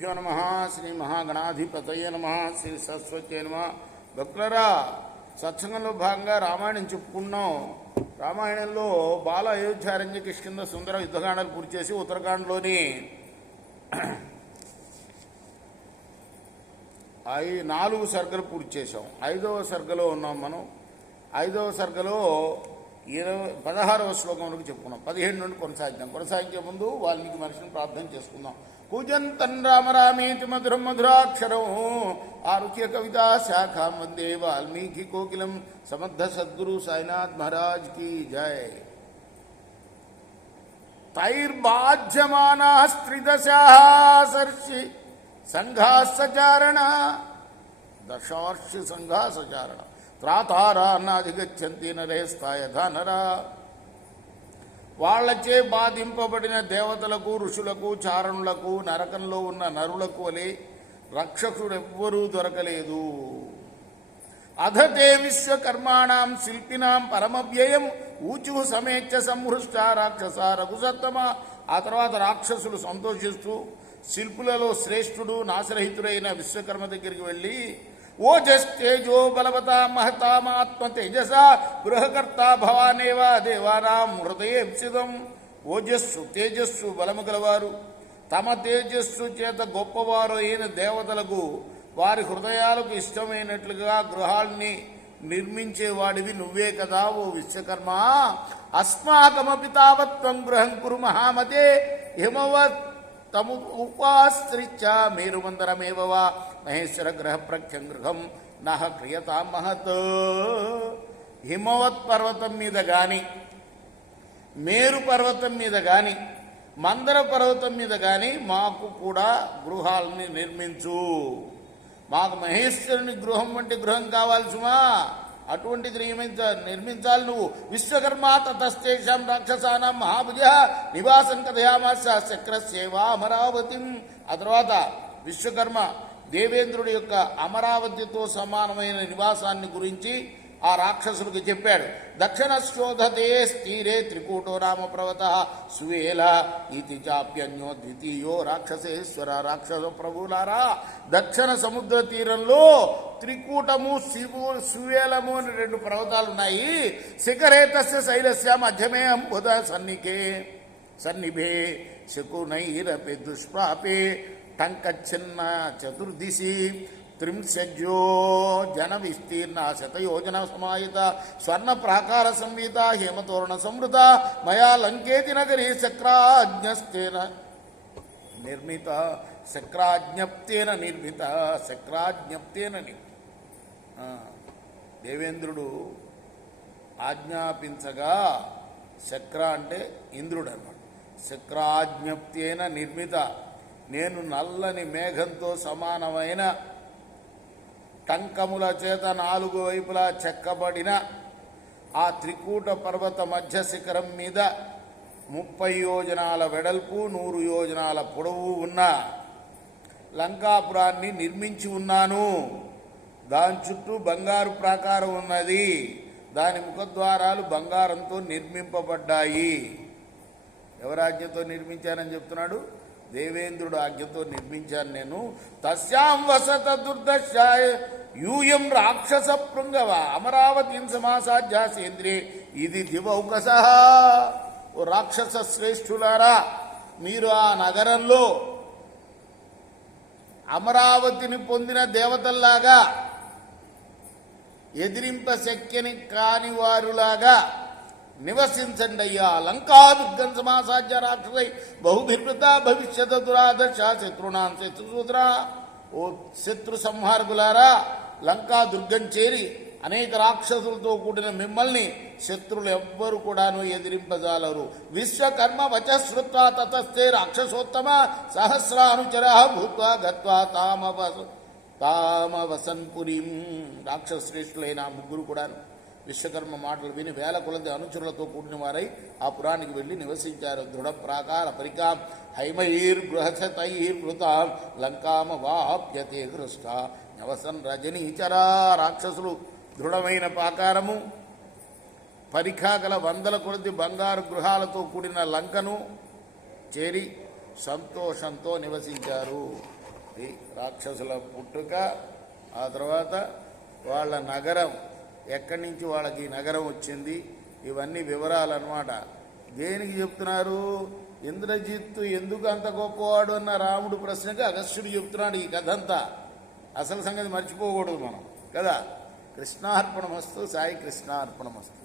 శ్రీగురుభ్యో నమ. శ్రీ మహాగణాధిపతయ నమ. శ్రీ సరస్వతి నమ. భక్తులరా, సత్సంగంలో భాగంగా రామాయణం చెప్పుకున్నాం. రామాయణంలో బాల అయోధ్యారణ్య కిష్కింధ సుందర యుద్ధకాండాలు పూర్తి చేసి ఉత్తరాఖండ్లోని 4 సర్గలు పూర్తి చేసాం. 5వ సర్గలో ఉన్నాం మనం. 5వ సర్గలో 16వ శ్లోకం వరకు చెప్పుకున్నాం. 17 నుండి కొనసాగించే ముందు వాల్మీకి మహర్షిని ప్రార్థన చేసుకుందాం. కూజంతం రామ రామేతి మధురం మధురాక్షరం ఆరుహ్య కవితా శాఖాం వందే వాల్మీకి కోకిలం. సమర్థ సద్గురు సాయినాథ్ మహారాజ్ की जय. తైర్బాజ్యమానా స్త్రిదశార్షి సంఘాసచారణ దశార్షి సంఘాసచారణ త్రాతారా నాధిగచ్చంతి నరేస్తాయథా నరా. వాళ్లచే బాధింపబడిన దేవతలకు, ఋషులకు, చారణులకు, నరకంలో ఉన్న నరులకు వలె రక్షకుడెవ్వరూ దొరకలేదు. అధతే విశ్వకర్మాణం శిల్పినాం పరమవ్యయం ఊచు సమేచ్చ సంహృష్ట రాక్షస రఘుసత్తమ. ఆ తర్వాత రాక్షసులు సంతోషిస్తూ శిల్పులలో శ్రేష్ఠుడు నాశరహితుడైన విశ్వకర్మ దగ్గరికి వెళ్ళి, ఓజస్తేజో బలవతా మహతామాత్మ తేజస గృహకర్త భవానేవ దేవానాం హృదయేప్సిదం. ఓజస్సు తేజస్సు బలము గలవారు, తమ తేజస్సు చేత గొప్పవారు అయిన దేవతలకు వారి హృదయాలకు ఇష్టమైనట్లుగా గృహాల్ని నిర్మించేవాడివి నువ్వే కదా ఓ విశ్వకర్మ. అస్మాకమపి తావత్వం గృహం కురు మహామతే హిమవత్ తము ఉపాశ్రిత్య మేరుమందరమేవా మహేశ్వర గ్రహ ప్రఖ్యం గృహం నహ క్రియతా మహత్. హిమవత్ పర్వతం మీద గాని, మేరు పర్వతం మీద గాని, మందర పర్వతం మీద గాని మాకు కూడా గృహాలని నిర్మించు. మాకు మహేశ్వరుని గృహం వంటి గృహం కావాలి సుమా. అటువంటిది నిర్మించాలి నువ్వు. విశ్వకర్మ తతస్తేషాం రాక్షసానాం మహాభుజ నివాసం కథయామాస చక్రసేవా అమరావతిం. ఆ తర్వాత విశ్వకర్మ దేవేంద్రుడి యొక్క అమరావతితో సమానమైన నివాసాన్ని గురించి ఆ రాక్షసులకు చెప్పాడు. దక్షిణ శోధతే స్థీరే త్రికూటో రామ ప్రవత సువేల ఇది చాప్యన్యో ద్వితీయో రాక్షసేశ్వర. రాక్షస ప్రభులారా, దక్షిణ సముద్ర తీరంలో త్రికూటము, సువేలము అని 2 పర్వతాలు ఉన్నాయి. శిఖరేతస్య శైలస్య మధ్యమే అంబుద సన్నిభే శకునైరపి దుష్ప్రాపే టంకచ్చిన్న చతుర్దిశి త్రింశజ్యో జన విస్తీర్ణ శతయోజన సమాహిత స్వర్ణ ప్రాకార సంహిత హేమతోరణ సంవృత మయా లంకేతి నగరీ శక్రాజ్ఞప్తేన నిర్మిత. దేవేంద్రుడు ఆజ్ఞాపించగా, శక్ర అంటే ఇంద్రుడు అన్నమాట. శక్రాజ్ఞప్తేన నిర్మిత, నేను నల్లని మేఘంతో సమానమైన టంకముల చేత 4 వైపులా చెక్కబడిన ఆ త్రికూట పర్వత మధ్య శిఖరం మీద 30 యోజనాల వెడల్పు, 100 యోజనాల పొడవు ఉన్న లంకాపురాన్ని నిర్మించి ఉన్నాను. దాని చుట్టూ బంగారు ప్రాకారం ఉన్నది. దాని ముఖద్వారాలు బంగారంతో నిర్మింపబడ్డాయి. ఎవరి ఆజ్ఞతో నిర్మించానని చెప్తున్నాడు? దేవేంద్రుడు ఆజ్ఞతో నిర్మించాను నేను. తస్యాం వసత దుర్దశాయ యూయం రాక్షస పృంగవ అమరావతిం సమాసాధ్య సేంద్రే ఇది దివౌకస. ఓ రాక్షస శ్రేష్ఠులారా, మీరు ఆ నగరంలో అమరావతిని పొందిన దేవతల్లాగా, ఎదిరింప శక్యని కాని వారులాగా నివసించండి అయ్యా. లంకా దుర్గం సమాసాధ్య రాక్షసై బహుభిర్వృత భవిష్యత దురాదర్శ శత్రునాం శత్రుసూత్ర. ఓ శత్రు సంహారకులారా, లంకా దుర్గం చేరి అనేక రాక్షసులతో కూడిన మిమ్మల్ని శత్రులు ఎవ్వరు కూడాను ఎదిరింపజాలరు. విశ్వకర్మ వచశ్రుత్వా తతస్థే రాక్షసోత్తమ సహస్రానుచర భూత్వా గత్వా తామవసన్పురీం. రాక్షశ్రేష్ఠులైన 3 కూడాను విశ్వకర్మ మాటలు విని 1000 కొలది అనుచరులతో కూడిన వారై ఆ పురానికి వెళ్లి నివసించారు. దృఢ ప్రాకార పరికాం హైమైర్గృహతైర్వృతాం లంకామవాప్యతే దృష్ట నవసన్ రజనీచరా. రాక్షసులు దృఢమైన ప్రాకారము, పరిఖా గల 100 కొలది బంగారు గృహాలతో కూడిన లంకను చేరి సంతోషంతో నివసించారు. ఈ రాక్షసుల పుట్టుక, ఆ తర్వాత వాళ్ళ నగరం, ఎక్కడి నుంచి వాళ్ళకి ఈ నగరం వచ్చింది, ఇవన్నీ వివరాలు అన్నమాట. దేనికి చెప్తున్నారు? ఇంద్రజిత్తు ఎందుకు అంత గొప్పవాడు అన్న రాముడు ప్రశ్నకి అగస్త్యుడు చెప్తున్నాడు ఈ కథ అంతా. అసలు సంగతి మర్చిపోకూడదు మనం కదా. కృష్ణార్పణమస్తు. సాయి కృష్ణార్పణమస్తు.